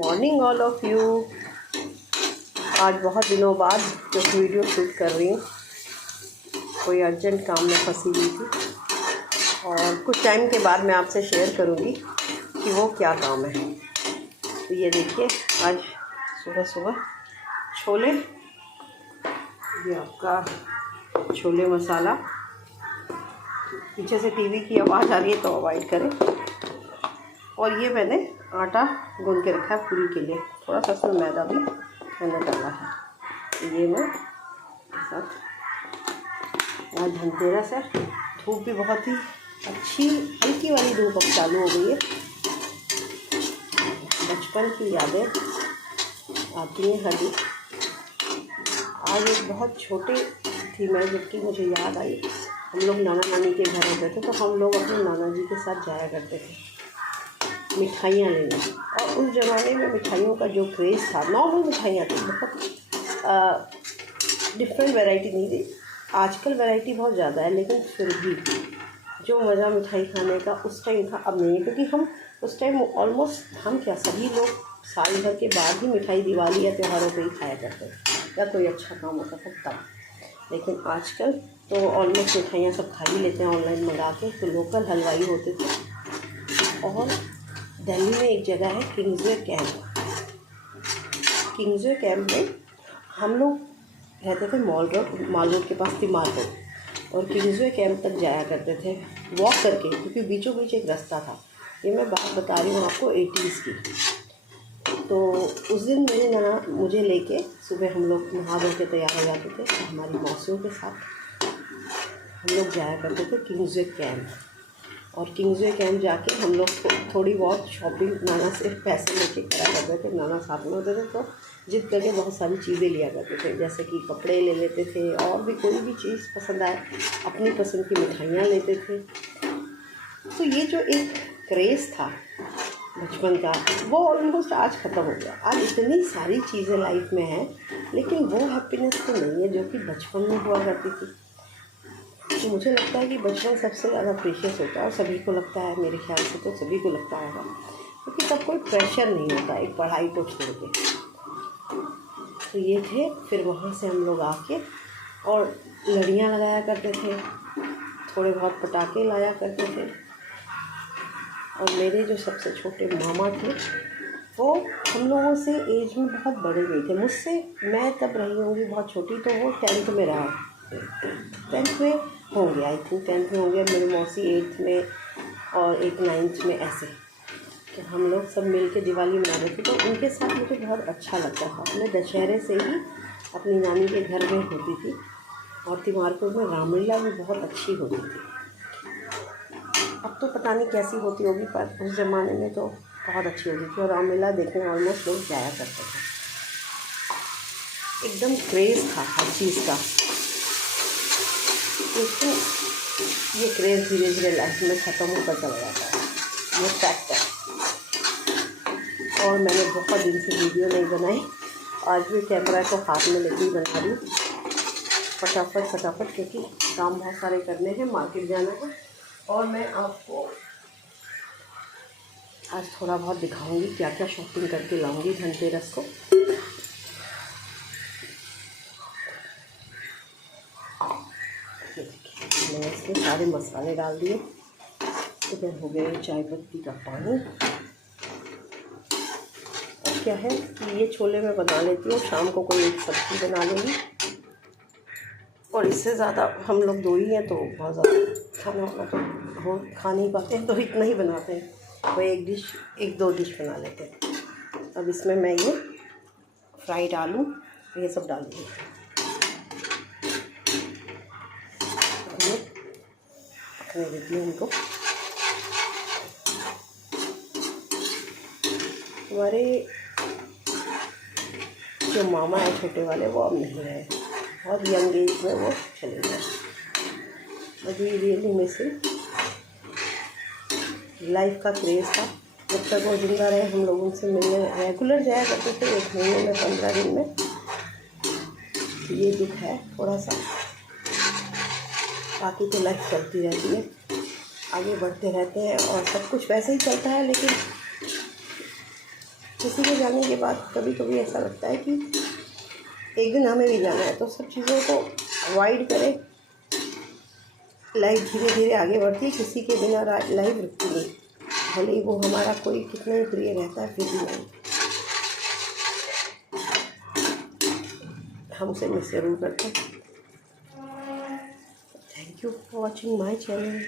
Morning all of you. आज बहुत दिनों बाद जो वीडियो शूट कर रही हूँ, कोई अर्जेंट काम में फंसी हुई थी और कुछ टाइम के बाद मैं आपसे शेयर करूँगी कि वो क्या काम है। तो ये देखिए, आज सुबह सुबह छोले, ये आपका छोले मसाला। पीछे से टीवी की आवाज़ आ रही है तो अवॉइड करें। और ये मैंने आटा गूंद के रखा है पूरी के लिए, थोड़ा सा उसमें मैदा भी मैंने डाला है। ये मैं साथ, आज धनतेरस है, धूप भी बहुत ही अच्छी हल्की वाली धूप अब चालू हो गई है। बचपन की यादें आती हैं हर दिन। आज एक बहुत छोटी थी मैं, जबकि मुझे याद आई हम लोग नाना नानी के घर होते थे तो हम लोग अपने नाना जी के साथ जाया करते थे मिठाइयाँ लेने। और उस ज़माने में मिठाइयों का जो क्रेज़ था, नॉर्मल मिठाइयाँ थी, बहुत डिफरेंट वैरायटी नहीं थी। आजकल वैरायटी बहुत ज़्यादा है, लेकिन फिर भी जो मज़ा मिठाई खाने का उस टाइम था अब नहीं है। क्योंकि हम उस टाइम ऑलमोस्ट सभी लोग साल भर के बाद ही मिठाई दिवाली या त्योहारों पे ही खाया करते थे, या कोई अच्छा काम होता था तब। लेकिन आजकल तो ऑलमोस्ट मिठाइयाँ सब खा ही लेते हैं ऑनलाइन मंगा के। तो लोकल हलवाई होते थे। और दिल्ली में एक जगह है किंग्सवे कैंप। किंग्सवे कैंप में हम लोग रहते थे मॉल रोड के पास थी मार्केट, और किंग्सवे कैंप तक जाया करते थे वॉक करके, क्योंकि बीचों बीच एक रास्ता था। ये मैं बात बता रही हूँ आपको 80s की। तो उस दिन मेरे नाना मुझे लेके सुबह हम लोग नहा धो के तैयार हो जाते थे, तो हमारी मौसियों के साथ हम लोग जाया करते थे किंग्सवे कैंप। और किंग्सवे कैंप जाके हम लोग थोड़ी बहुत शॉपिंग नाना से पैसे लेके करा करते थे। नाना साथ में होते थे तो जिद करके बहुत सारी चीज़ें लिया करते थे, जैसे कि कपड़े ले लेते थे, और भी कोई भी चीज़ पसंद आए अपनी पसंद की मिठाइयाँ लेते थे। तो ये जो एक क्रेज़ था बचपन का, वो ऑलमोस्ट आज ख़त्म हो गया। आज इतनी सारी चीज़ें लाइफ में हैं, लेकिन वो हैप्पीनेस तो नहीं है जो कि बचपन में हुआ करती थी। तो मुझे लगता है कि बचपन सबसे ज़्यादा प्रीशियस होता है, और सभी को लगता है, मेरे ख्याल से तो सभी को लगता होगा, क्योंकि तब कोई प्रेशर नहीं होता एक पढ़ाई को छोड़ के। तो ये थे। फिर वहाँ से हम लोग आके और लड़ियाँ लगाया करते थे, थोड़े बहुत पटाखे लाया करते थे। और मेरे जो सबसे छोटे मामा थे वो हम लोगों से एज में बहुत बड़े गए थे मुझसे। मैं तब रही होंगी बहुत छोटी, तो वो 10th में रहा, 10th में होंगे, आई थिंक 10th में होंगे। मेरी मौसी 8th में और एक 9th में, ऐसे। तो हम लोग सब मिल के दिवाली मना रहे थे, तो उनके साथ मुझे बहुत अच्छा लगता था। मैं दशहरे से ही अपनी नानी के घर में होती थी, और तिमारपुर में रामलीला भी बहुत अच्छी होती थी। अब तो पता नहीं कैसी होती होगी, पर उस ज़माने में तो बहुत अच्छी होती थी। और रामलीला देखने ऑलमोस्ट लोग जाया करते थे। एकदम क्रेज़ था हर चीज़ का। लेकिन ये क्रेज़ धीरे धीरे लाइफ में ख़त्म होकर चला जाता है, ये फैक्ट है। और मैंने बहुत दिन से वीडियो नहीं बनाई, आज भी कैमरा को हाथ में लेके ही बना रही हूँ, फटाफट, क्योंकि काम बहुत सारे करने हैं, मार्केट जाना है। और मैं आपको आज थोड़ा बहुत दिखाऊंगी क्या क्या शॉपिंग करके लाऊंगी धनतेरस को। मैंने इसमें सारे मसाले डाल दिए। इधर हो गए चाय पत्ती का पानी। अब क्या है कि ये छोले मैं बना लेती हूँ, शाम को कोई एक सब्ज़ी बना लूँगी। और इससे ज़्यादा हम लोग दो ही हैं, तो बहुत ज़्यादा खाना वाना तो खा नहीं पाते हैं, तो इतना ही बनाते हैं। कोई एक दो डिश बना लेते हैं। अब इसमें मैं ये फ्राइड आलू ये सब डाल दूँगी। रखने देती हूँ उनको। हमारे जो मामा है छोटे वाले, वो अब नहीं रहे, बहुत यंग एज में वो चले गए। अभी रियली में से लाइफ का क्रेज़ था। जब तक वो जिंदा रहे हम लोग उनसे मिलने रेगुलर जाया करते थे, एक महीने में 15 दिन में। ये दुख है थोड़ा सा, बाकी तो लाइफ चलती रहती है, आगे बढ़ते रहते हैं और सब कुछ वैसे ही चलता है। लेकिन किसी के जाने के बाद कभी कभी ऐसा लगता है कि एक दिन हमें भी जाना है, तो सब चीज़ों को अवॉइड करें। लाइफ धीरे धीरे आगे बढ़ती है, किसी के बिना लाइफ रुकती नहीं, भले ही वो हमारा कोई कितना ही प्रिय रहता है, फिर भी नहीं, हम उसे मिस ज़रूर करते हैं। Thank you for watching my channel.